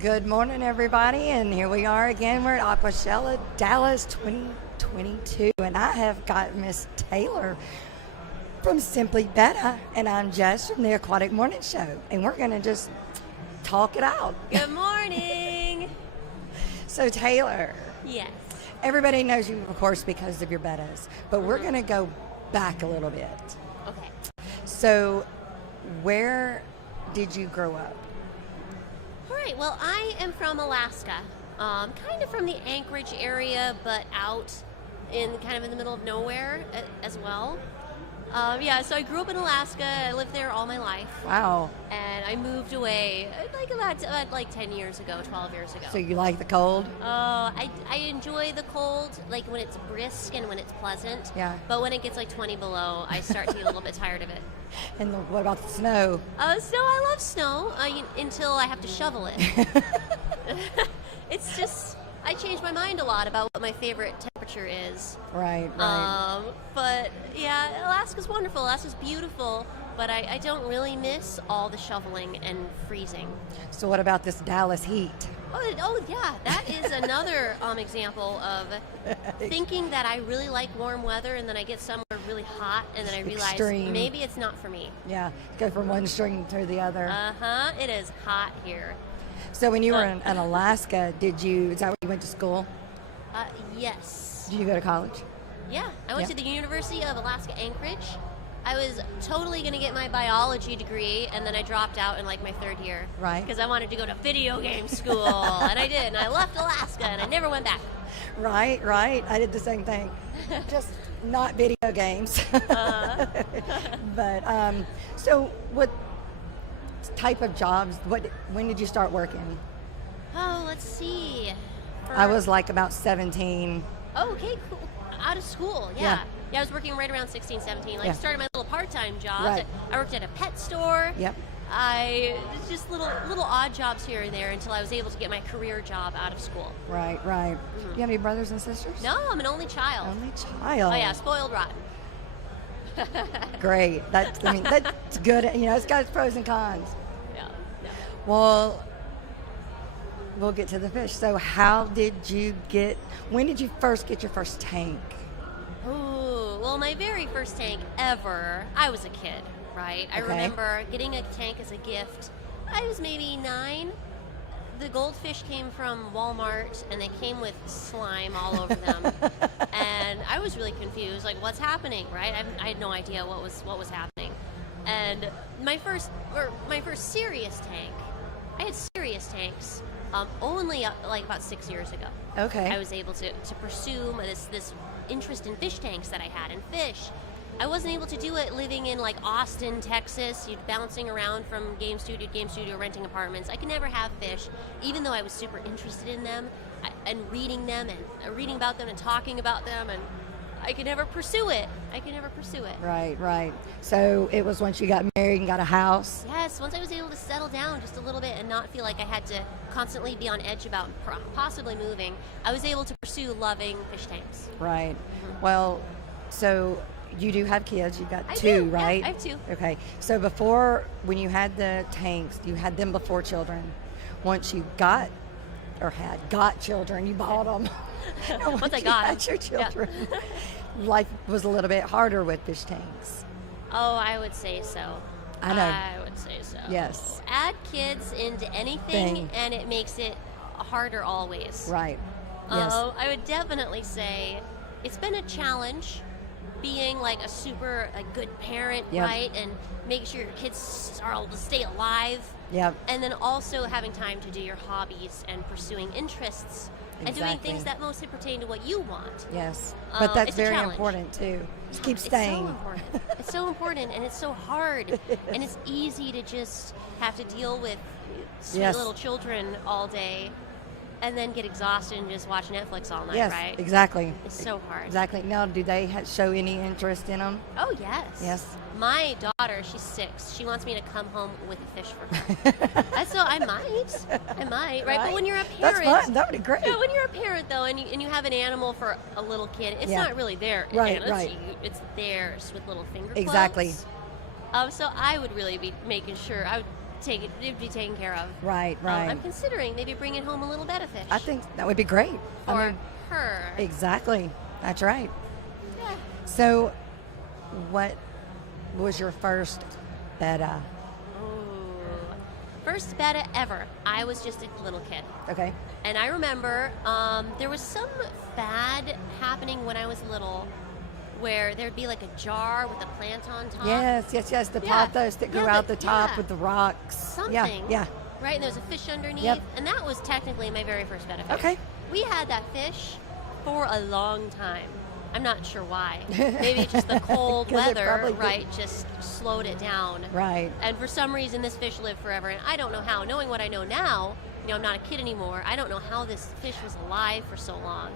Good morning, everybody, and here we are again. We're at Aqua Shella, Dallas 2022, and I have got Miss Taylor from Simply Betta, and I'm Jess from the Aquatic Morning Show, and we're going to just talk it out. Good morning. So, Taylor. Yes. Everybody knows you, of course, because of your bettas, but we're going to go back a little bit. Okay. So, where did you grow up? All right. Well, I am from Alaska, kind of from the Anchorage area, but out in kind of in the middle of nowhere as well. So I grew up in Alaska. I lived there all my life. Wow. And I moved away about 10 years ago, 12 years ago. So you like the cold? I enjoy the cold, like when it's brisk and when it's pleasant. Yeah. But when it gets like 20 below, I start to get a little bit tired of it. And what about the snow? Snow, I love snow until I have to shovel it. It's just, I change my mind a lot about what my favorite temperature is. Right. But yeah, Alaska's wonderful. Alaska's beautiful, but I don't really miss all the shoveling and freezing. So what about this Dallas heat? Oh yeah, that is another example of thinking that I really like warm weather, and then I get somewhere really hot, and then I realize maybe it's not for me. Yeah, go from one string to the other. It is hot here. So when you were in Alaska, is that where you went to school? Yes. Did you go to college? Yeah, I went to the University of Alaska Anchorage. I was totally going to get my biology degree, and then I dropped out in like my third year. Right. Because I wanted to go to video game school, and I did, and I left Alaska, and I never went back. Right. I did the same thing. Just not video games. But, so what type of jobs, when did you start working? Oh, let's see. I was like about 17. Oh, okay, cool. Out of school, yeah. Yeah, I was working right around 16, 17. Started my little part-time jobs. Right. I worked at a pet store. Yep. Just little odd jobs here and there until I was able to get my career job out of school. Right. Mm-hmm. Do you have any brothers and sisters? No, I'm an only child. Only child. Oh yeah, spoiled rotten. Great. That's good. It's got its pros and cons. Yeah. Well, we'll get to the fish. So when did you first get your first tank? Ooh, well, my very first tank ever, I was a kid, right? I remember getting a tank as a gift. I was maybe 9. The goldfish came from Walmart, and they came with slime all over them. And I was really confused, like, what's happening, right? I had no idea what was happening. And my first serious tank, I had serious tanks only like about 6 years ago. Okay. I was able to pursue this interest in fish tanks that I had in fish. I wasn't able to do it living in like Austin, Texas, bouncing around from game studio to game studio, renting apartments. I could never have fish, even though I was super interested in them and reading them and reading about them and talking about them, and I could never pursue it. Right. So it was once you got married and got a house? Yes, once I was able to settle down just a little bit and not feel like I had to constantly be on edge about possibly moving, I was able to pursue loving fish tanks. Right. Mm-hmm. Well, so you do have kids. You've got 2, do. right? Yeah, I have 2. Okay. So when you had the tanks, you had them before children. Once you got children, you bought them. Once I got them. Your children. Yeah. Life was a little bit harder with fish tanks. Oh, I would say so. I know. I would say so. Yes. Add kids into anything, and it makes it harder always. Right. Yes. I would definitely say it's been a challenge being like a super good parent, right? And make sure your kids are able to stay alive. Yep. And then also having time to do your hobbies and pursuing interests. And doing things that mostly pertain to what you want. Yes, but that's very important too. Just keep staying. It's so important. It's so important, and it's so hard. And it's easy to just have to deal with sweet little children all day, and then get exhausted and just watch Netflix all night, right? Yes, exactly. It's so hard. Exactly. Now, do they show any interest in them? Oh, yes. Yes. My daughter, she's 6. She wants me to come home with a fish for her. So I might, right? But when you're a parent, that's fun. That would be great. Yeah, when you're a parent though, and you have an animal for a little kid, it's not really their animal. It's theirs with little finger claws. Exactly. So I would really be making sure it'd be taken care of. Right, right. I'm considering maybe bringing home a little betta fish. I think that would be great. For her. Exactly. That's right. Yeah. So, what was your first betta? First betta ever. I was just a little kid. Okay. And I remember there was some fad happening when I was little where there'd be like a jar with a plant on top. Yes. The pothos that go out the top with the rocks. Something. Yeah. Right, and there's a fish underneath. Yep. And that was technically my very first betta fish. Okay. We had that fish for a long time. I'm not sure why. Maybe just the cold weather, right, just slowed it down. Right. And for some reason, this fish lived forever. And I don't know how. Knowing what I know now, I'm not a kid anymore. I don't know how this fish was alive for so long.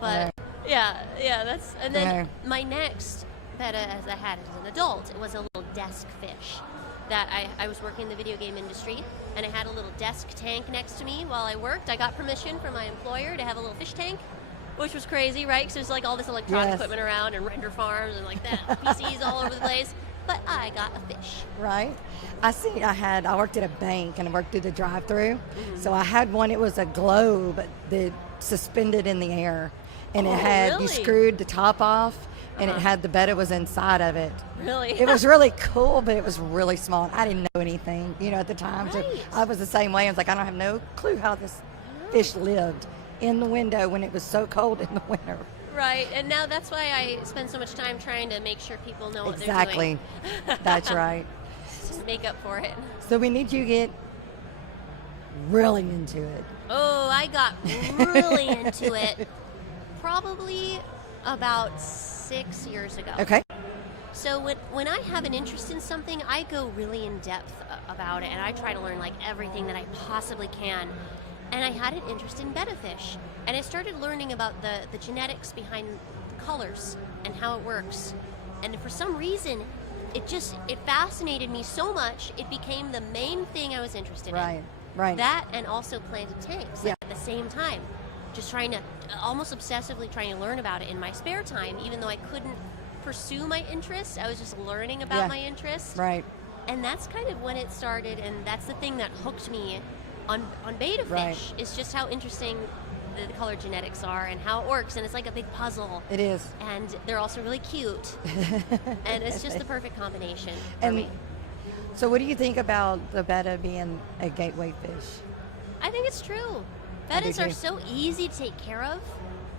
But yeah, that's. And then my next betta, as I had as an adult, it was a little desk fish. That I was working in the video game industry, and I had a little desk tank next to me while I worked. I got permission from my employer to have a little fish tank, which was crazy, right? Because there's like all this electronic equipment around and render farms and like that, PCs all over the place. But I got a fish. Right. I worked at a bank and I worked through the drive-through. Mm-hmm. So I had one, it was a globe that suspended in the air. And it had, you screwed the top off, and it had the betta was inside of it. Really? It was really cool, but it was really small. I didn't know anything, at the time. Right. So I was the same way. I was like, I don't have no clue how this fish lived in the window when it was so cold in the winter. Right, and now that's why I spend so much time trying to make sure people know what they're doing. Exactly. That's right. Just make up for it. So we need you to get really into it. Oh, I got really into it probably about 6 years ago. Okay. So when I have an interest in something, I go really in depth about it, and I try to learn like everything that I possibly can. And I had an interest in betta fish, and I started learning about the genetics behind the colors and how it works. And for some reason, it fascinated me so much, it became the main thing I was interested in. Right. That and also planted tanks at the same time. Just trying to, almost obsessively trying to learn about it in my spare time, even though I couldn't pursue my interests. I was just learning about my interests. Right. And that's kind of when it started, and that's the thing that hooked me on betta fish. Right. Is just how interesting the color genetics are and how it works, and it's like a big puzzle. It is. And they're also really cute. And it's just the perfect combination for and me. So what do you think about the betta being a gateway fish? I think it's true. Bettas are so easy to take care of.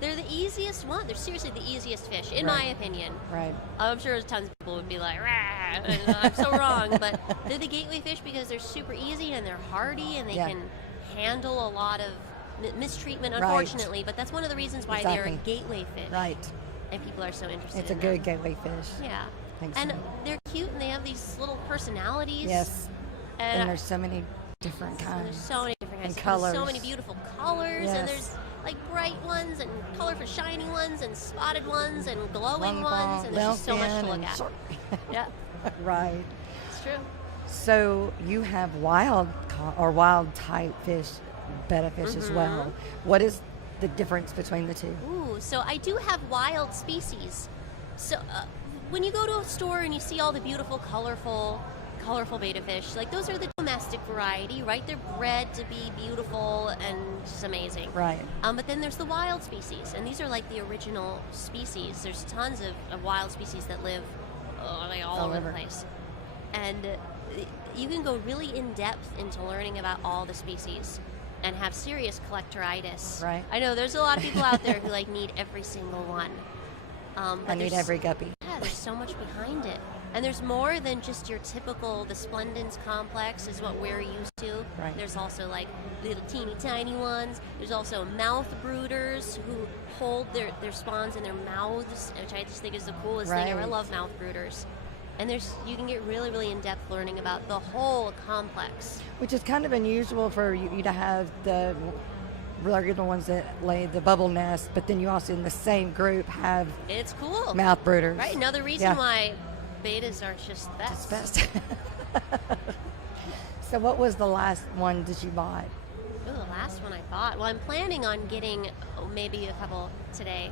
They're the easiest one. They're seriously the easiest fish, in my opinion. Right. I'm sure tons of people would be like, rah, I'm so wrong. But they're the gateway fish because they're super easy and they're hardy and they can handle a lot of mistreatment, unfortunately. But that's one of the reasons why they're a gateway fish. Right. And people are so interested It's in a good gateway fish. Yeah. Thanks. And they're cute and they have these little personalities. Yes. And there's so many different kinds. There's so many different kinds. And colors. There's so many beautiful colors. Yes. And there's like bright ones and colorful shiny ones and spotted ones and glowing ones. And there's just so much to look at. Yeah. Right. It's true. So you have wild type fish, betta fish as well. What is the difference between the two? Ooh, so I do have wild species. So when you go to a store and you see all the beautiful, colorful betta fish, like those are the domestic variety, right? They're bred to be beautiful and just amazing. Right. But then there's the wild species, and these are like the original species. There's tons of wild species that live all over the place. And you can go really in depth into learning about all the species and have serious collectoritis. Right. I know there's a lot of people out there who like need every single one. I need every guppy. Yeah, there's so much behind it. And there's more than just your typical, the splendens complex is what we're used to. Right. There's also like little teeny tiny ones. There's also mouth brooders who hold their spawns in their mouths, which I just think is the coolest thing ever. I love mouth brooders. And you can get really, really in-depth learning about the whole complex. Which is kind of unusual for you to have the regular ones that lay the bubble nest, but then you also in the same group have it's cool mouth brooders. Right, another reason why bettas are just the best. It's best. So what was the last one that you bought? Oh, the last one I bought. Well, I'm planning on getting maybe a couple today.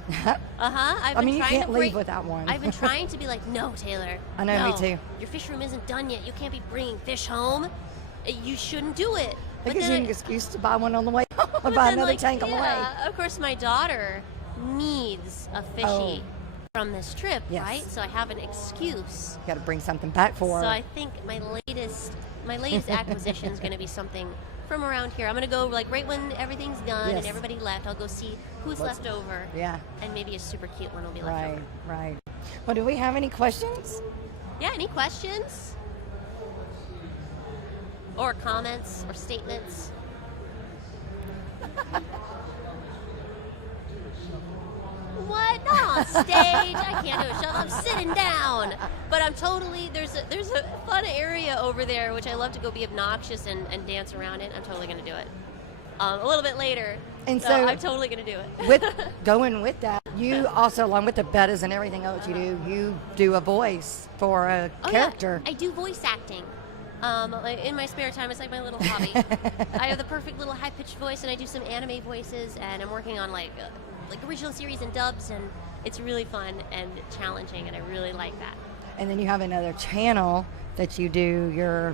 I mean, you can't leave without one. I've been trying to be like, no, Taylor. I know, no, me too. Your fish room isn't done yet. You can't be bringing fish home. You shouldn't do it. It gives you an excuse to buy one on the way home or buy another tank on the way. Of course, my daughter needs a fishy from this trip, right? So I have an excuse. You got to bring something back for her. So I think my latest acquisition is going to be something from around here. I'm going to go like right when everything's done and everybody left. I'll go see who's left over. Yeah. And maybe a super cute one will be left over. Right. Well, do we have any questions? Yeah. Any questions? Or comments or statements? What? Not on stage. I can't do a show. I'm sitting down. But I'm totally, there's a fun area over there, which I love to go be obnoxious and dance around in. I'm totally going to do it. A little bit later. And so I'm totally going to do it. With that, you also, along with the bettas and everything else you do a voice for a character. Yeah. I do voice acting. In my spare time, it's like my little hobby. I have the perfect little high-pitched voice, and I do some anime voices, and I'm working on like original series and dubs, and it's really fun and challenging, and I really like that. And then you have another channel that you do your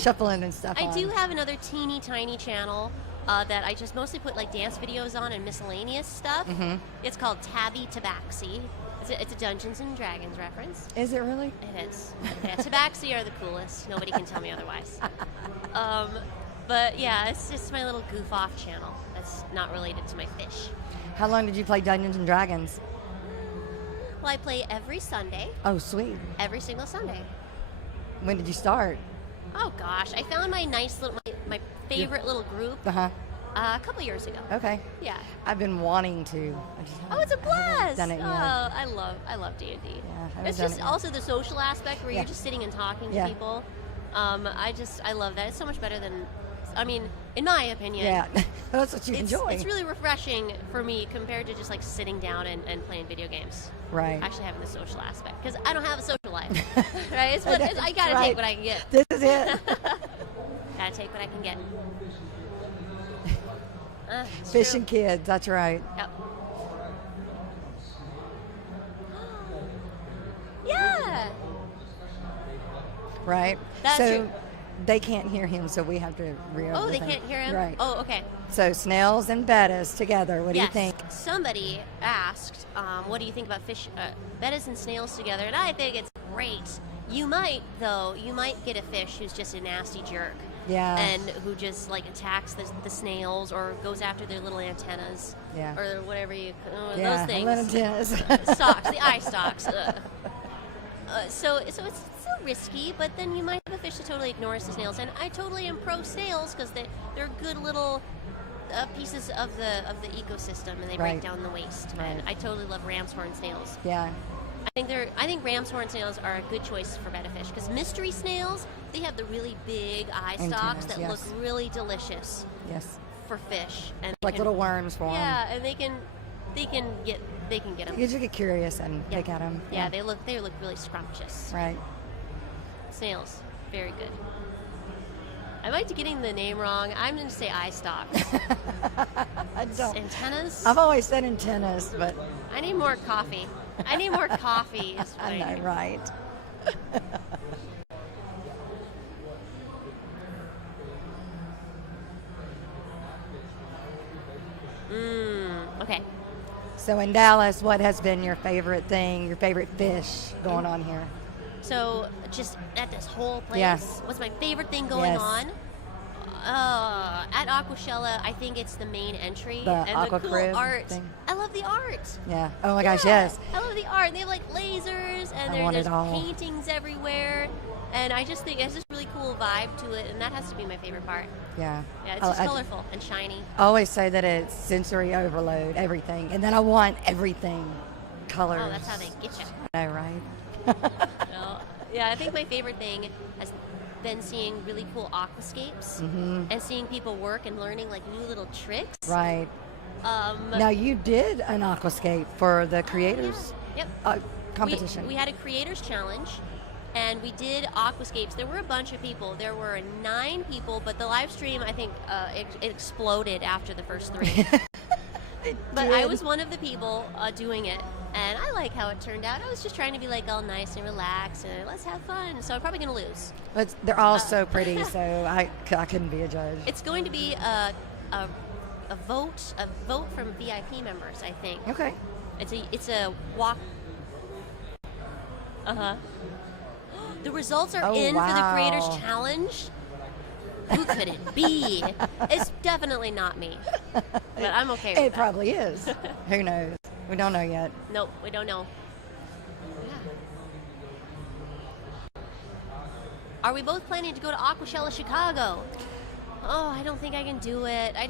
shuffling and stuff on. I do have another teeny tiny channel that I just mostly put like dance videos on and miscellaneous stuff. Mm-hmm. It's called Tabby Tabaxi. It's a Dungeons and Dragons reference. Is it really? It is. Yeah, Tabaxi are the coolest. Nobody can tell me otherwise. But yeah, it's just my little goof off channel that's not related to my fish. How long did you play Dungeons and Dragons? Well, I play every Sunday. Oh, sweet. Every single Sunday. When did you start? Oh gosh, I found my nice little, my favorite little group. A couple years ago. Okay. Yeah. I've been wanting to. It's a blast. Done it yet. I love D&D. Yeah, it's just also the social aspect where you're just sitting and talking to people. I love that. It's so much better than, in my opinion. Yeah, that's what you enjoy. It's really refreshing for me compared to just like sitting down and playing video games. Right. Actually having the social aspect because I don't have a social life. Right. I gotta take what I can get. This is it. Gotta take what I can get. Fish and kids, that's right. Yep. Yeah. Right. That's true. They can't hear him, so we have to reopen. Oh, they can't hear him? Right. Oh, okay. So Snails and Bettas together, what do you think? Somebody asked, what do you think about fish, Bettas and Snails together? And I think it's great. You might get a fish who's just a nasty jerk. Yeah. And who just like attacks the snails or goes after their little antennas. Yeah. Or whatever those things. Little antennas. Stalks, the eye stalks. So it's still risky, but then you might have a fish that totally ignores the snails. And I totally am pro snails because they're good little pieces of the ecosystem, and they break down the waste. Right. And I totally love ram's horn snails. Yeah. I think ram's horn snails are a good choice for betta fish because mystery snails, they have the really big eye stalks that look really delicious. Yes. For fish and like little worms for them. Yeah, and they can get them. You just get curious and pick at them. Yeah, they look really scrumptious. Right. Snails, very good. I might be getting the name wrong. I'm going to say eye stalks. I don't. Antennas? I've always said antennas, but I need more coffee. I need more coffee. Is what I know, right? Okay. So in Dallas, what has been your favorite thing, your favorite fish going on here? So just at this whole place, Yes. what's my favorite thing going on? At Aqua Shella, I think it's the main entry The and aqua the cool crib art. thing. I love the art. Yeah. Oh my gosh, yes. I love the art. They have like lasers and there's paintings everywhere. And I just think it's just really cool vibe to it, and that has to be my favorite part. Yeah. Yeah, it's just colorful and shiny. I always say that it's sensory overload, everything. And then I want everything colors. Oh, that's how they get you. I know, right? Yeah, I think my favorite thing has been seeing really cool aquascapes and seeing people work and learning like new little tricks. Right. Now you did an aquascape for the creators competition. We had a creators challenge. And we did aquascapes. There were a bunch of people. There were 9 people, but the live stream, I think, it exploded after the first 3. But I was one of the people doing it, and I like how it turned out. I was just trying to be like all nice and relaxed and let's have fun. So I'm probably going to lose. But they're all so pretty, so I couldn't be a judge. It's going to be a vote from VIP members, I think. Okay. It's a walk. The results are in for the Creators Challenge. Who could it be? It's definitely not me, but I'm okay with it. It that. probably is. Who knows? We don't know yet. Nope, we don't know. Yeah. Are we both planning to go to Aquashella Chicago? Oh, I don't think I can do it. I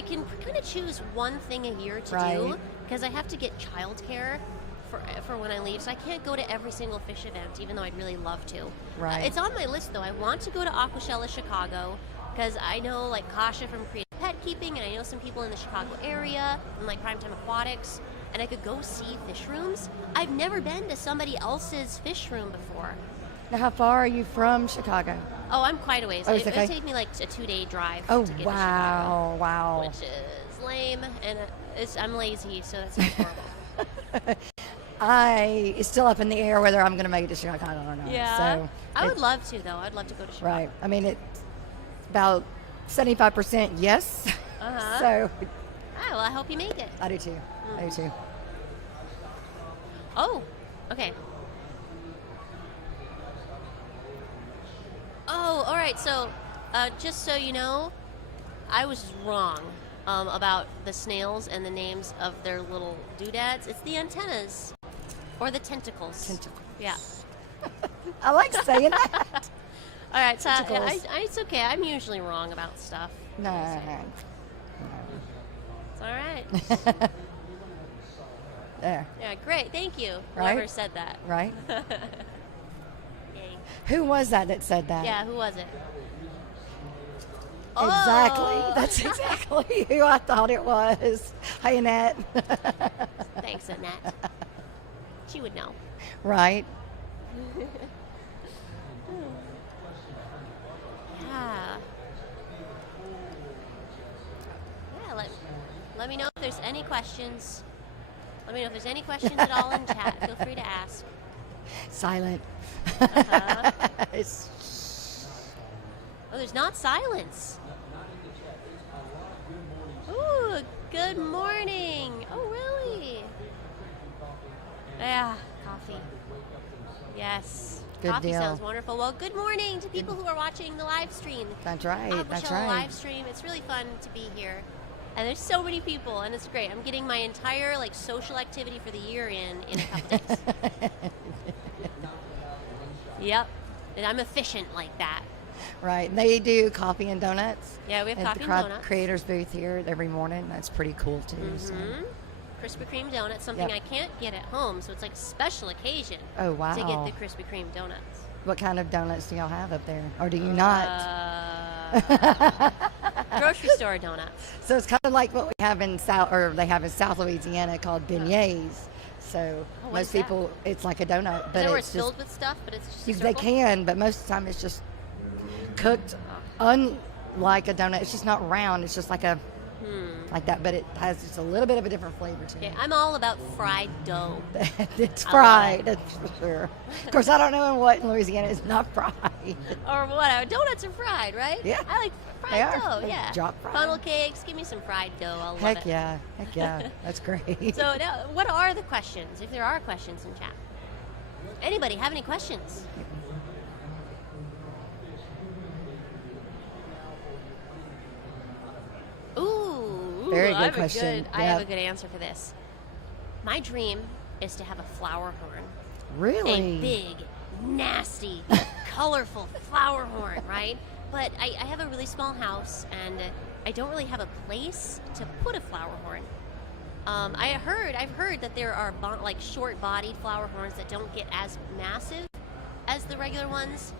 can kind of choose one thing a year to do because I have to get childcare for when I leave, so I can't go to every single fish event, even though I'd really love to. Right. It's on my list, though. I want to go to Aquashella Chicago because I know, like, Kasha from Creative Pet Keeping, and I know some people in the Chicago area, and, like, Primetime Aquatics, and I could go see fish rooms. I've never been to somebody else's fish room before. Now, how far are you from Chicago? Oh, I'm quite a ways. Oh, It'll take me, like, a 2-day drive to get to Chicago. Wow. Which is lame, and I'm lazy, so that's horrible. It's still up in the air whether I'm going to make it to Chicago or not. Yeah. So I would love to, though. I'd love to go to Chicago. Right. I mean, it's about 75% yes. So. Oh, well, I hope you make it. I do too. I do too. Oh, okay. Oh, all right. So, just so you know, I was wrong about the snails and the names of their little doodads. It's the antennas or the tentacles. Tentacles. Yeah. I like saying that. All right. So it's okay. I'm usually wrong about stuff. No. It's all right. There. Yeah, great. Thank you. Right? Whoever said that. Right? Yay. Who was that said that? Yeah, who was it? Exactly. Oh. That's exactly who I thought it was. Hey, Annette. Thanks, Annette. She would know. Right. Yeah. Yeah, let me know if there's any questions. Let me know if there's any questions at all in chat. Feel free to ask. Silent. Oh, there's not silence. Ooh, good morning. Oh, really? Yeah, coffee. Yes. Good Coffee deal. sounds wonderful. Well, good morning to people who are watching the live stream. That's right. That's Aquashella right. live stream. It's really fun to be here. And there's so many people, and it's great. I'm getting my entire social activity for the year in a couple days. Yep. And I'm efficient like that. Right. They do coffee and donuts. Yeah, we have at coffee the and donuts. Creators booth here every morning. That's pretty cool too. So. Krispy Kreme donuts, something I can't get at home, so it's like a special occasion Oh, wow. to get the Krispy Kreme donuts. What kind of donuts do y'all have up there? Or do you not? Grocery store donuts. So it's kind of like what we have in they have in South Louisiana called beignets. So most people, it's like a donut, but Is that where it's it's filled with stuff, but it's just a they circle? can, but most of the time it's just cooked unlike a donut. It's just not round. It's just like a like that, but it has just a little bit of a different flavor to Okay, it. I'm all about fried dough. It's fried, that's for sure. Of course, I don't know what in Louisiana is not fried. Or whatever. Donuts are fried, right? Yeah. I like They fried are. dough, They yeah. drop fried. Funnel cakes, give me some fried dough. I'll love Heck it. yeah, that's great. So now, what are the questions, if there are questions in chat? Anybody have any questions? Ooh, Very good I have question. I have a good answer for this. My dream is to have a flower horn. Really? A big, nasty, colorful flower horn, right? But I have a really small house, and I don't really have a place to put a flower horn. I've heard that there are short-bodied flower horns that don't get as massive as the regular ones.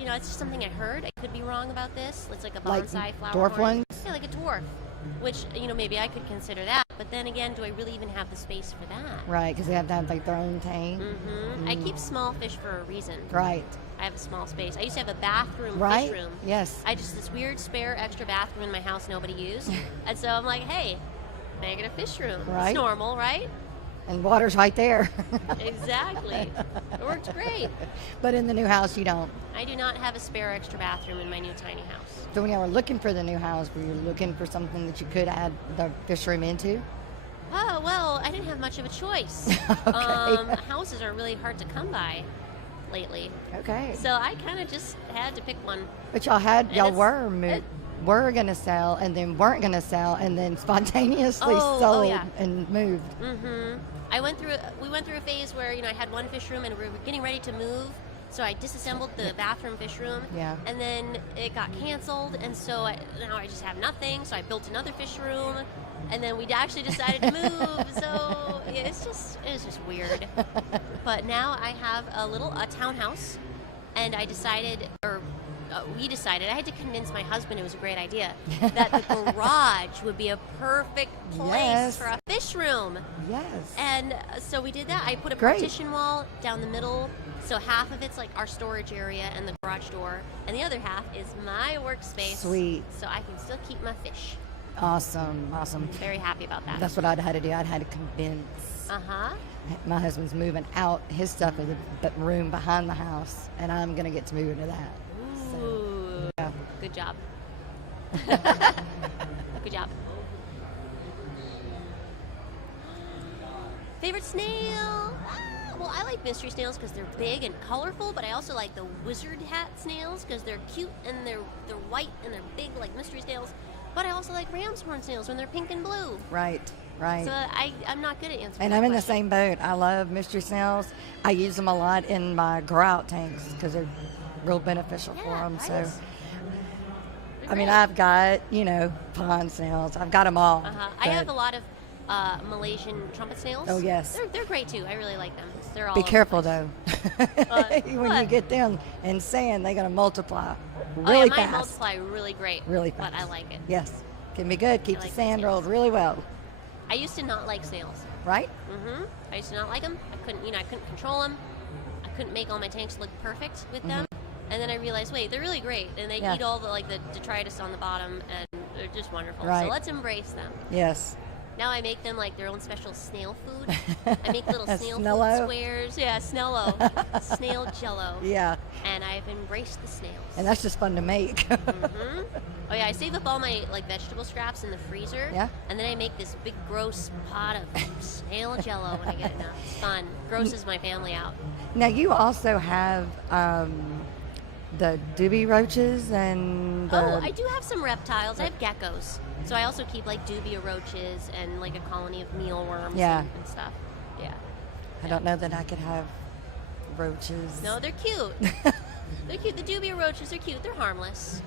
It's just something I heard. I could be wrong about this. It's like a bonsai flower dwarf horn. ones? Yeah, like a dwarf. Which, maybe I could consider that. But then again, do I really even have the space for that? Right, because they have to have their own tank. I keep small fish for a reason. Right. I have a small space. I used to have a bathroom, Right? fish room. Yes. I just this weird spare extra bathroom in my house nobody used. And so I'm like, hey, make it a fish room. Right. It's normal, right? And water's right there. Exactly. It works great. But in the new house, you don't. I do not have a spare extra bathroom in my new tiny house. So when you were looking for the new house, were you looking for something that you could add the fish room into? Oh, well, I didn't have much of a choice. Okay. Houses are really hard to come by lately. Okay. So I kind of just had to pick one. But y'all it's- were going to sell and then weren't going to sell and then spontaneously sold yeah. and moved. Mm-hmm. We went through a phase where, I had one fish room and we were getting ready to move. So I disassembled the bathroom fish room. Yeah. And then it got canceled. And so now I just have nothing. So I built another fish room. And then we actually decided to move. So it's just weird. But now I have a townhouse. And we decided, I had to convince my husband it was a great idea, that the garage would be a perfect place for a fish room. Yes. And so we did that. I put a Great. partition wall down the middle, so half of it's like our storage area and the garage door, and the other half is my workspace. Sweet. So I can still keep my fish. Awesome. Very happy about that. That's what I'd had to do. I'd had to convince. Uh-huh. My husband's moving out his stuff in the room behind the house, and I'm going to get to move into that. Ooh. Yeah. Good job. Good job. Favorite snail? Well, I like mystery snails because they're big and colorful, but I also like the wizard hat snails because they're cute and they're white and they're big like mystery snails. But I also like ram's horn snails when they're pink and blue. Right. So I'm not good at answering. And that I'm in the question. same boat. I love mystery snails. I use them a lot in my grow out tanks because they're real beneficial for them. Right? So, They're I mean, great. I've got, pond snails. I've got them all. I have a lot of Malaysian trumpet snails. Oh, yes. They're great too. I really like them. They're all Be over the careful, place. though. When you what? get them in sand, they're going to multiply Oh, really yeah, fast. mine multiply really great. Really fast. But I like it. Yes. Can be good. Keep I the like sand snails. rolled really well. I used to not like snails. Right? Mm-hmm. I used to not like them. I couldn't control them. I couldn't make all my tanks look perfect with them. And then I realized, wait, they're really great, and they Yeah. eat all the detritus on the bottom, and they're just wonderful. Right. So let's embrace them. Yes. Now I make them like their own special snail food. I make little A snail Snello? food squares. Yeah, Snello. Snail jello. Yeah. And I've embraced the snails. And that's just fun to make. Mm-hmm. Oh yeah, I save up all my vegetable scraps in the freezer. Yeah. And then I make this big gross pot of snail jello when I get enough. It's fun. Grosses my family out. Now, you also have the doobie roaches and the... Oh, I do have some reptiles. I have geckos. So I also keep dubia roaches and a colony of mealworms Yeah. and stuff. Yeah. I don't know that I could have roaches. No, they're cute. They're cute. The dubia roaches are cute. They're harmless.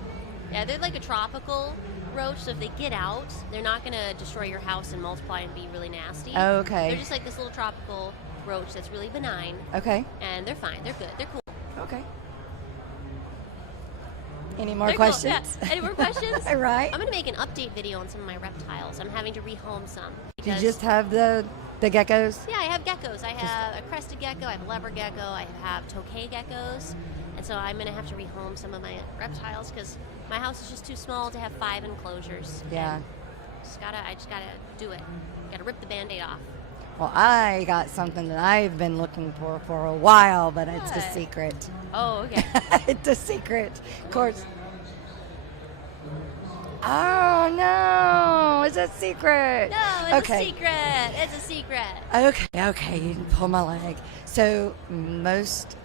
Yeah, they're like a tropical roach, so if they get out, they're not going to destroy your house and multiply and be really nasty. Oh, okay. They're just like this little tropical roach that's really benign, Okay. and they're fine. They're good. They're cool. Okay. Any more They're cool, questions? yeah. Any more questions? All right. I'm going to make an update video on some of my reptiles. I'm having to rehome some. Do you because- just have the geckos? Yeah, I have geckos. I have a crested gecko, I have a leopard gecko, I have tokay geckos, and so I'm going to have to rehome some of my reptiles because my house is just too small to have 5 enclosures. Yeah. And I just gotta do it. Gotta rip the Band-Aid off. Well, I got something that I've been looking for a while, but it's a What? secret. Oh, okay. It's a secret. Of course. Oh, no. It's a secret. No, it's okay. a secret. It's a secret. Okay, you can pull my leg. So most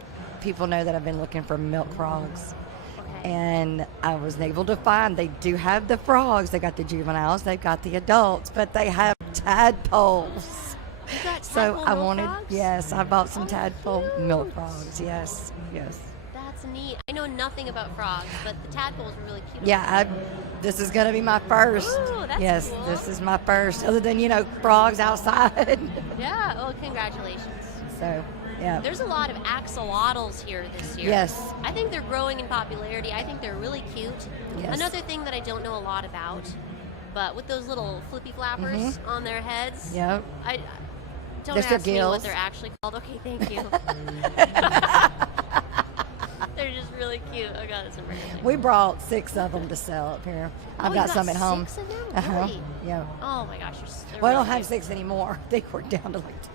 people know that I've been looking for milk frogs. Okay. And I was able to find they do have the frogs. They got the juveniles, they've got the adults, but they have tadpoles. You got So tadpole I milk wanted, frogs? yes, I bought some Oh, tadpole cute. milk frogs. Yes. That's neat. I know nothing about frogs, but the tadpoles were really cute. Yeah, this is going to be my first. Ooh, that's yes, cool. this is my first, other than, frogs outside. Yeah. Oh, congratulations. So, yeah. There's a lot of axolotls here this year. Yes. I think they're growing in popularity. I think they're really cute. Yes. Another thing that I don't know a lot about, but with those little flippy flappers on their heads, Yep. I don't That's their ask me what gills. they're actually called. Okay, thank you. They're just really really cute. Oh god, that's embarrassing. We brought 6 of them to sell up here. I've you got some at home. 6 of them? Uh-huh. Really? Yeah. Oh my gosh, they're Well, I really don't have cute. 6 anymore. They were down to like 2.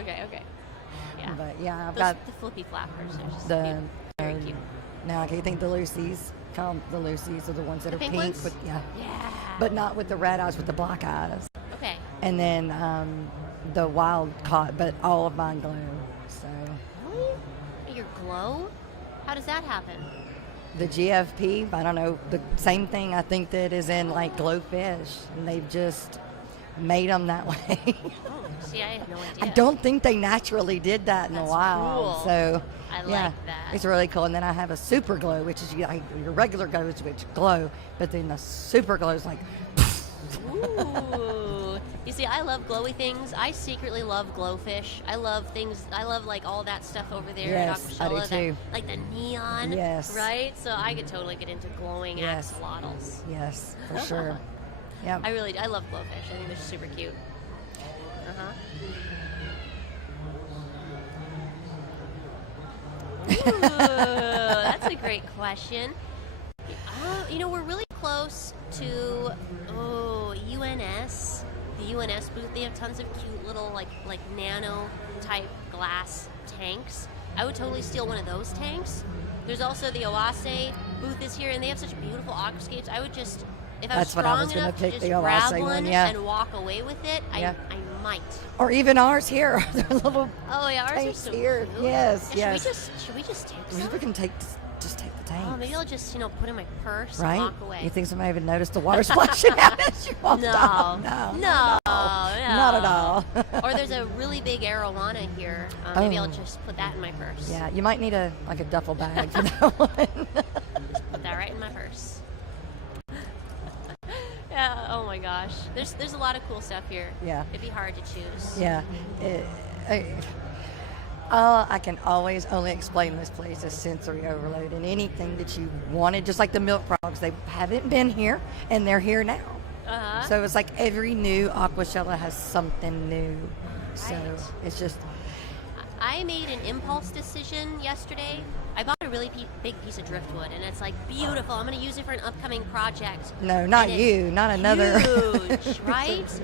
Okay. Yeah. But yeah, I've Those, got the flippy flappers. They're just the. cute. Very cute. Now, I think the Lucy's. The Lucy's are the ones that The are pink pink, ones? but Yeah. but not with the red eyes, with the black eyes. Okay. And then the wild caught, but all of mine glow. So Really? Your glow? How does that happen? the GFP, I don't know, the same thing I think that is in like glowfish, and they've just made them that way. Oh, see, I had no idea. I don't think they naturally did that in the That's wild. cool. So I yeah, like that. it's really cool. And then I have a super glow, which is like your regular glows, which glow, but then the super glow is like. Ooh. You see, I love glowy things. I secretly love glowfish. I love things. I love like all that stuff over there Yes, at I do Aquashella. too. Like the neon. Yes. Right? So I could totally get into glowing Yes. axolotls. Yes, for sure. Yeah. I love glowfish. I think they're super cute. Ooh, that's a great question. We're really close to UNS. The UNS booth. They have tons of cute little like nano type glass tanks. I would totally steal one of those tanks. There's also the Oase booth is here, and they have such beautiful aquascapes. I would just, if I was That's what I was strong gonna enough to pick, just the grab Oase one one, yeah. and walk away with it, Yeah. I might. Or even ours here. They're little Oh yeah, ours are tanks so here. cute. Yes, Yeah, yes. Should we just take We some? can just take the tank. Oh, maybe I'll just put in my purse Right? and walk away. You think somebody would notice the water splashing out as you walked No. off? No. Not at all. Or there's a really big arowana here. Maybe I'll just put that in my purse. Yeah, you might need a duffel bag for that one. Just put that right in my purse. Yeah. Oh my gosh. There's a lot of cool stuff here. Yeah. It'd be hard to choose. Yeah. I can always only explain this place as sensory overload, and anything that you wanted, just like the milk frogs, they haven't been here and they're here now. Uh-huh. So it's like every new Aquashella has something new. So Right. it's just, I made an impulse decision yesterday. I bought a really big piece of driftwood, and it's like beautiful. I'm going to use it for an upcoming project. no, not And it's you, not another. Huge, right?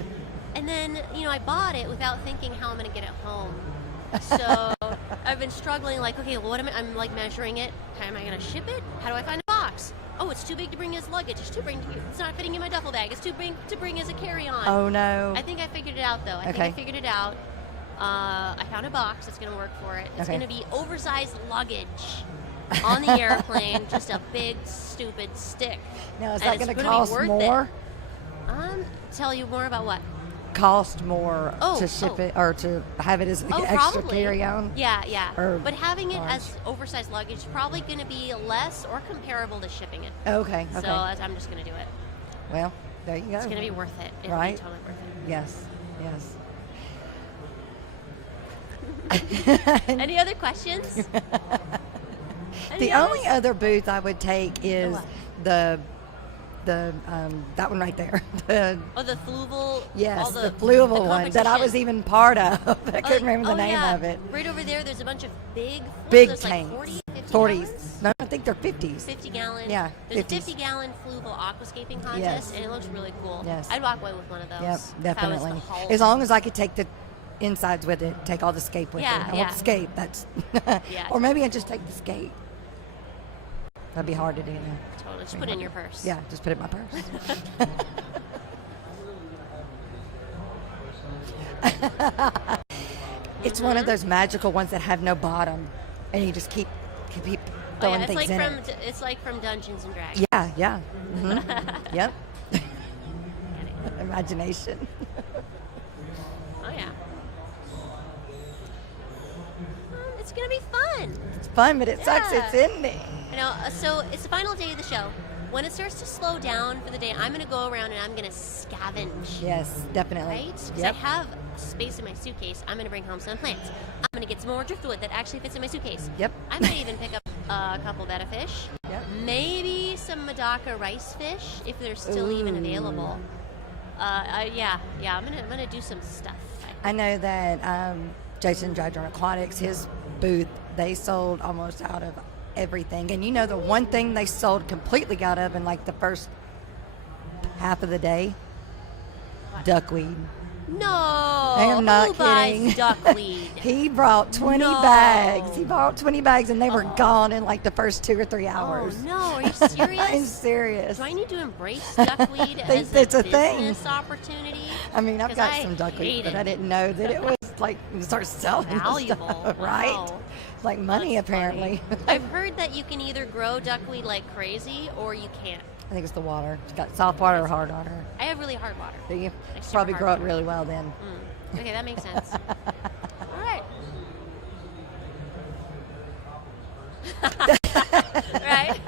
And then, I bought it without thinking how I'm going to get it home. So I've been struggling, like, okay, well, I'm like measuring it. How am I going to ship it? How do I find a box? Oh, it's too big to bring as luggage. It's not fitting in my duffel bag. It's too big to bring as a carry-on. Oh no. I think I figured it out, though. I think Okay. I figured it out. I found a box that's going to work for it. It's Okay. going to be oversized luggage on the airplane, just a big, stupid stick. Now, is And that it's going to gonna be cost worth more? Tell you more about what? Cost more to ship oh. it or to have it as Oh, extra probably. carry-on? Yeah. Or But having it large. as oversized luggage is probably going to be less or comparable to shipping it. Okay. So I'm just going to do it. Well, there you go. It's going to be worth it. It'll Right. be totally worth it. Yes. Any other questions? The only other booth I would take is what? the that one right there. The Fluval. yes, all the fluval one that I was competition. even part of. I couldn't remember the name yeah. of it. Right over there, there's a bunch of big there's tanks. Like 40, 50 40s. gallons? No, I think they're 50s. 50 gallon. Yeah, There's 50s. a 50 gallon fluval aquascaping contest, Yes. and it looks really cool. Yes. I'd walk away with one of those. Yep, if I was definitely. the Hulk. As long as I could take the insides with it, take all the scape with Yeah, it. I want yeah. the scape. That's Yeah. Or maybe I just take the scape. That'd be hard to do now. Totally. Just put it in your purse. Yeah, just put it in my purse. It's one of those magical ones that have no bottom, and you just keep throwing it's things like in from it. it's like from Dungeons and Dragons. Yeah. Mm-hmm. Yep. Get it. Imagination. Oh yeah. It's gonna be fun. It's fun, but it sucks. Yeah. It's ending. So it's the final day of the show. When it starts to slow down for the day, I'm gonna go around and I'm gonna scavenge. Yes, definitely. Right? Because Yep. I have space in my suitcase. I'm gonna bring home some plants. I'm gonna get some more driftwood that actually fits in my suitcase. Yep. I might even pick up a couple betta fish. Yep. Maybe some Medaka rice fish if they're still even available. Yeah. I'm gonna do some stuff. I know that Jason Judge on Aquatics, his booth, they sold almost out of everything. And you know, the one thing they sold completely out of in like the first half of the day? Duckweed. No, I am not who kidding. buys duckweed? He brought 20 No. bags. He bought 20 bags, and they were gone in like the first 2 or 3 hours. Oh no, are you serious? I'm serious. Do I need to embrace duckweed as it's a a thing. business opportunity? I mean, I've 'Cause got I some duckweed, hate but it. I didn't know that it was like you start selling the Valuable. stuff, right? Wow. It's like money, That's apparently. funny. I've heard that you can either grow duckweed like crazy or you can't. I think it's the water. It's got soft water or hard water. I have really hard water. Do you? Like super Probably hard grow it water. really well then. Okay, that makes sense. All right. Right?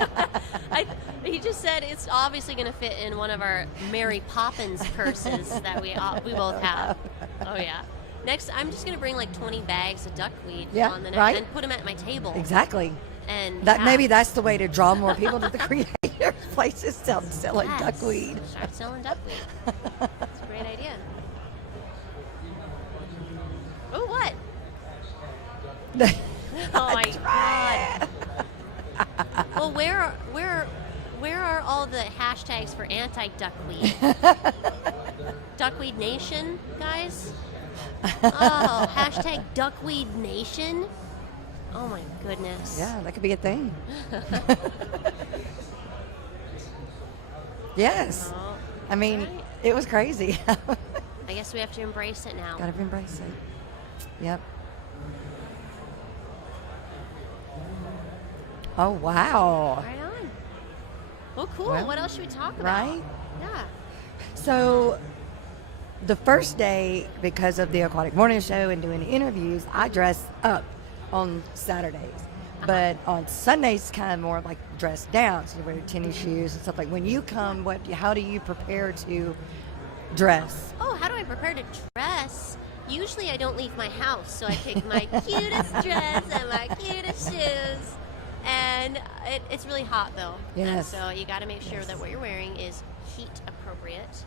He just said it's obviously going to fit in one of our Mary Poppins purses that we both have. Oh yeah. Next, I'm just going to bring like 20 bags of duckweed on the next right? and put them at my table. Exactly. And That maybe that's the way to draw more people to the creator places selling Yes. duckweed. Start selling duckweed. That's a great idea. Oh, what? Oh my God. Well, where are all the hashtags for anti-duckweed? Duckweed Nation, guys? Oh, hashtag Duckweed Nation? Oh my goodness. Yeah, that could be a thing. Yes. Oh, I mean, right. it was crazy. I guess we have to embrace it now. Gotta embrace it. Yep. Oh, wow. Right on. Well, cool. Well, what else should we talk about? right? Yeah. So, the first day, because of the Aquatic Morning Show and doing the interviews, I dress up on Saturdays. But on Sundays, kind of more like dressed down. So you wear your tennis shoes and stuff. Like when you come, how do you prepare to dress? Oh, how do I prepare to dress? Usually I don't leave my house, so I pick my cutest dress and my cutest shoes. And it's really hot though. Yes. And so you got to make sure that what you're wearing is heat appropriate.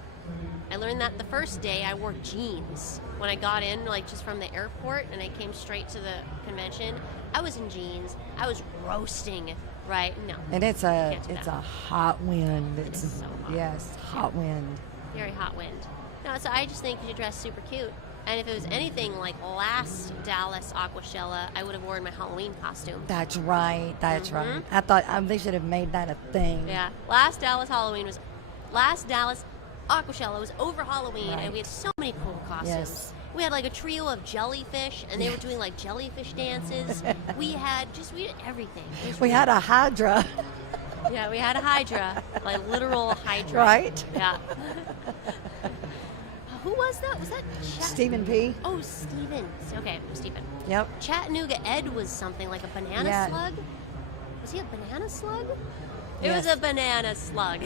I learned that the first day I wore jeans. When I got in, like just from the airport, and I came straight to the convention, I was in jeans. I was roasting, right? No. And it's can't do a that. hot wind. It's so hot. Yes, hot wind. Very hot wind. No, so I just think you should dress super cute. And if it was anything like last Dallas Aquashella, I would have worn my Halloween costume. That's right. That's right. I thought they should have made that a thing. Yeah. Last Dallas Aquashella was over Halloween, Right. and we had so many cool costumes. Yes. We had like a trio of jellyfish, and they were doing like jellyfish dances. we had everything. It was We had a Hydra. Yeah, we had a Hydra, like literal Hydra. Right? Yeah. Who was that? Was that Stephen P. Oh, Steven. Okay, Steven. Yep. Chattanooga Ed was something like a banana Yeah. slug. Was he a banana slug? It Yes. was a banana slug.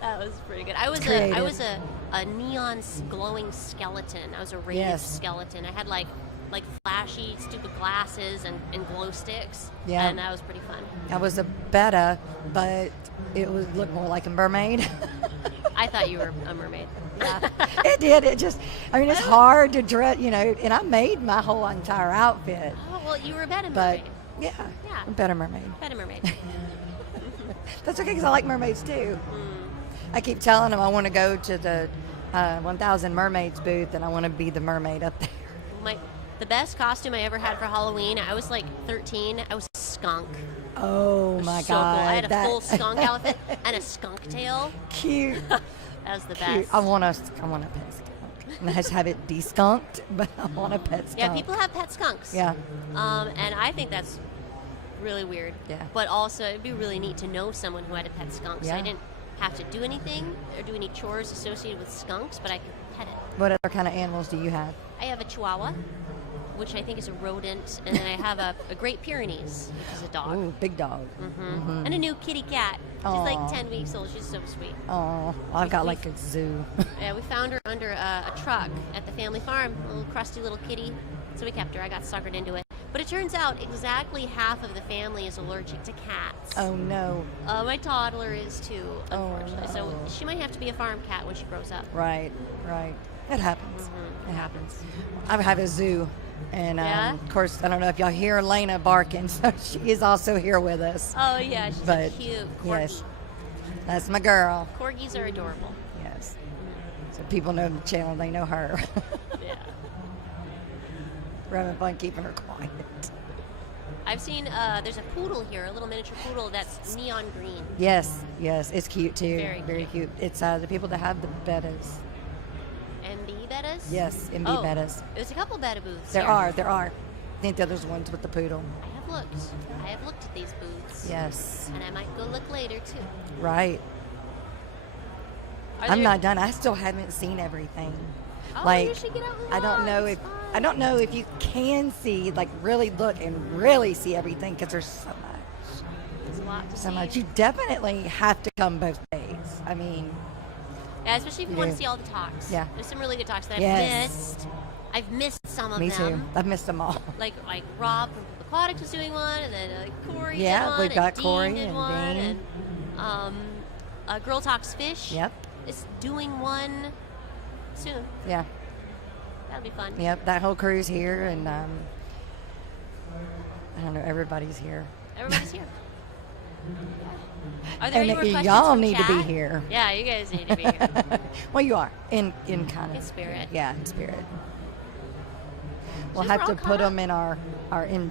That was pretty good. I was Creative. a neon glowing skeleton. I was a radiant Yes. skeleton. I had like flashy, stupid glasses and glow sticks. Yeah. And that was pretty fun. I was a Betta, but it looked more like a mermaid. I thought you were a mermaid. Yeah. It did. It's hard to dress, and I made my whole entire outfit. Oh, well, you were a better But, mermaid. yeah, Yeah. I'm a better mermaid. Better mermaid. That's okay because I like mermaids too. I keep telling them I want to go to the 1000 Mermaids booth and I want to be the mermaid up there. The best costume I ever had for Halloween, I was like 13. I was a skunk. Oh my So God. cool. I had a full skunk outfit and a skunk tail. Cute. That was the Cute. best. I want a pet skunk. And I just have it deskunked, but I want a pet skunk. Yeah, people have pet skunks. Yeah. And I think that's really weird. Yeah. But also, it'd be really neat to know someone who had a pet skunk. So Yeah. I didn't have to do anything or do any chores associated with skunks, but I could pet it. What other kind of animals do you have? I have a Chihuahua, which I think is a rodent, and then I have a Great Pyrenees, which is a dog. Ooh, big dog. And a new kitty cat. She's Aw. like 10 weeks old. She's so sweet. Oh, I've got like a zoo. Yeah, we found her under a truck at the family farm, a little crusty little kitty. So we kept her. I got suckered into it. But it turns out exactly half of the family is allergic to cats. Oh no. My toddler is too, Oh, unfortunately. So no. she might have to be a farm cat when she grows up. Right, right. It happens. It happens. I have a zoo, and Yeah? of course, I don't know if y'all hear Elena barking, so she is also here with us. Oh yeah, she's But, a cute corgi. yes. That's my girl. Corgis are adorable. Yes. So people know the channel, they know her. Yeah. We're having fun keeping her quiet. I've seen there's a poodle here, a little miniature poodle that's neon green. Yes, it's cute too. Very cute. It's the people that have the bettas. MB Bettas? Yes, MB bettas. There's a couple Betta booths. There here. are. I think the other's ones with the poodle. I have looked at these booths. Yes. And I might go look later too. Right. Are I'm there- not done. I still haven't seen everything. Oh, like you should get out and I don't walk. know It's if fun. I don't know if you can see, like, really look and really see everything, because there's so much. There's a lot to So see. much. You definitely have to come both days. I mean, Yeah, especially if you You want do. to see all the talks. Yeah. There's some really good talks that I've Yes. missed. I've missed some of me them. too. I've missed them all. Like Rob from Aquatics was doing one, and then Corey Yeah, did one, we've got and Dean Corey did and one, Dean. and Girl Talks Fish Yep. is doing one soon. Yeah. That'll be fun. Yep. That whole crew's here, and I don't know. Everybody's here. Everybody's here. Are there And any more questions y'all from need to be chat? here. Yeah, you guys need to be here. Well, you are in kind of In spirit. Yeah, in spirit. We'll Since have we're to all put caught up- them in our in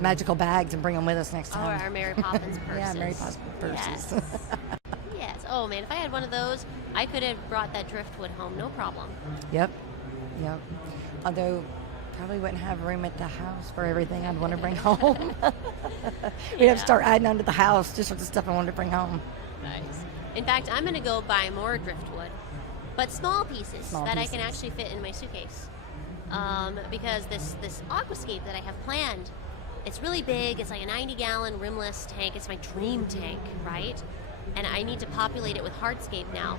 magical bags and bring them with us next Or time. our Mary Poppins purses. Yeah, Mary Poppins purses. Yes. Yes. Oh man, if I had one of those, I could have brought that driftwood home, no problem. Yep. Although, probably wouldn't have room at the house for everything I'd want to bring home. We'd have to start adding onto the house just for the stuff I wanted to bring home. Nice. In fact, I'm going to go buy more driftwood, but small pieces Small that I pieces. can actually fit in my suitcase. Because this aquascape that I have planned, it's really big. It's like a 90-gallon rimless tank. It's my dream tank, right? And I need to populate it with hardscape now.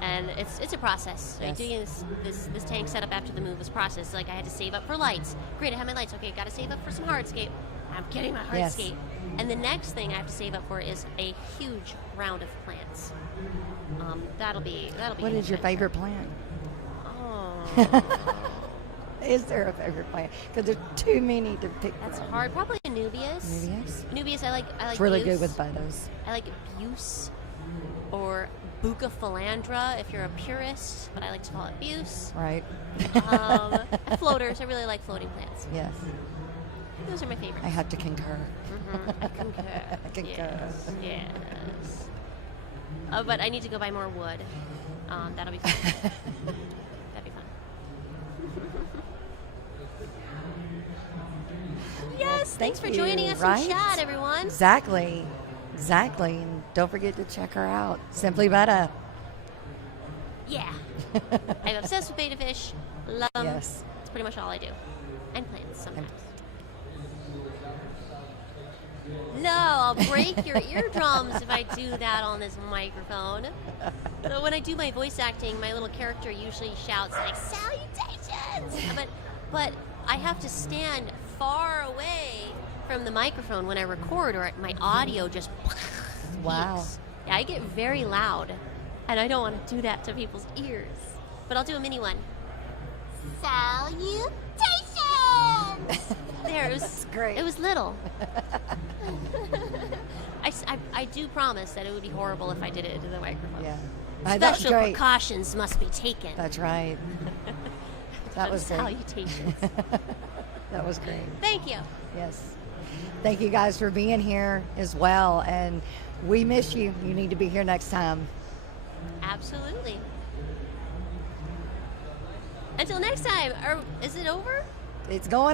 And it's a process. Yes. Doing this tank setup after the move was process. Like I had to save up for lights. Great, I have my lights. Okay, got to save up for some hardscape. I'm getting my Yes. hardscape. And the next thing I have to save up for is a huge round of plants. That'll be. What an is your adventure. favorite plant? Oh, Is there a favorite plant? Because there's too many to pick that's from. hard. Probably Anubias. Anubias? Anubias, I like. It's really Buse. good with bettas. I like Buse or Bucophilandra if you're a purist, but I like to call it Buse. Right. Floaters, I really like floating plants. Yes. Those are my favorites. I have to concur. I concur. I concur. Yes. But I need to go buy more wood. That'll be fun. That'd be fun. Yes, thanks for Thank joining you, us right? in chat, everyone. Exactly. And don't forget to check her out. Simply Betta. Yeah. I'm obsessed with betta fish. Love them. Yes. It's pretty much all I do. And plants sometimes. No, I'll break your eardrums if I do that on this microphone. So when I do my voice acting, my little character usually shouts like salutations. But I have to stand far away from the microphone when I record, or my audio just Wow. peaks. Yeah, I get very loud, and I don't want to do that to people's ears. But I'll do a mini one. Salutations. There, it was That's great. It was little. I do promise that it would be horrible if I did it into the microphone. Yeah. That's Special great. precautions must be taken. That's right. That was great. Salutations. That was great. Thank you. Yes. Thank you guys for being here as well. And we miss you. You need to be here next time. Absolutely. Until next time. Is it over? It's going